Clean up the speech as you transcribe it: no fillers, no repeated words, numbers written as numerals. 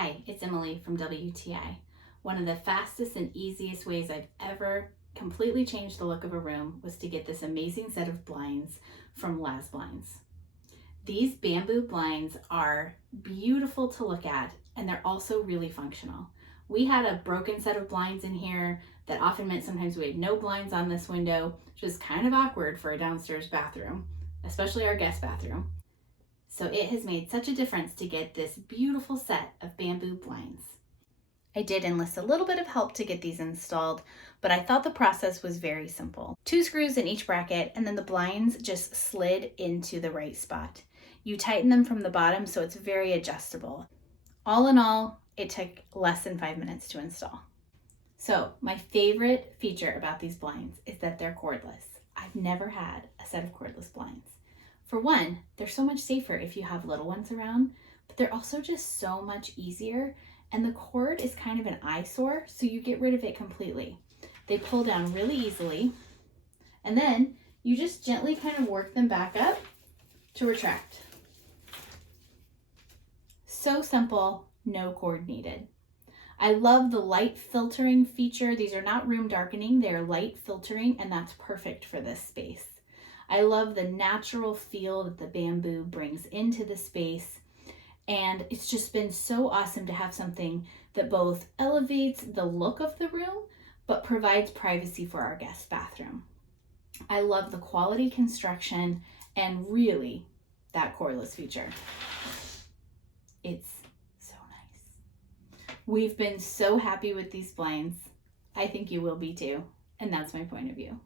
Hi, it's Emily from WTI. One of the fastest and easiest ways I've ever completely changed the look of a room was to get this amazing set of blinds from LazBlinds. These bamboo blinds are beautiful to look at, and they're also really functional. We had a broken set of blinds in here that often meant sometimes we had no blinds on this window, which is kind of awkward for a downstairs bathroom, especially our guest bathroom. So it has made such a difference to get this beautiful set of bamboo blinds. I did enlist a little bit of help to get these installed, but I thought the process was very simple. 2 screws in each bracket, and then the blinds just slid into the right spot. You tighten them from the bottom, so it's very adjustable. All in all, it took less than 5 minutes to install. So my favorite feature about these blinds is that they're cordless. I've never had a set of cordless blinds. For one, they're so much safer if you have little ones around, but they're also just so much easier, and the cord is kind of an eyesore, so you get rid of it completely. They pull down really easily, and then you just gently kind of work them back up to retract. So simple, no cord needed. I love the light filtering feature. These are not room darkening, they're light filtering, and that's perfect for this space. I love the natural feel that the bamboo brings into the space, and it's just been so awesome to have something that both elevates the look of the room but provides privacy for our guest bathroom. I love the quality construction and really that cordless feature. It's so nice. We've been so happy with these blinds. I think you will be too, and that's my point of view.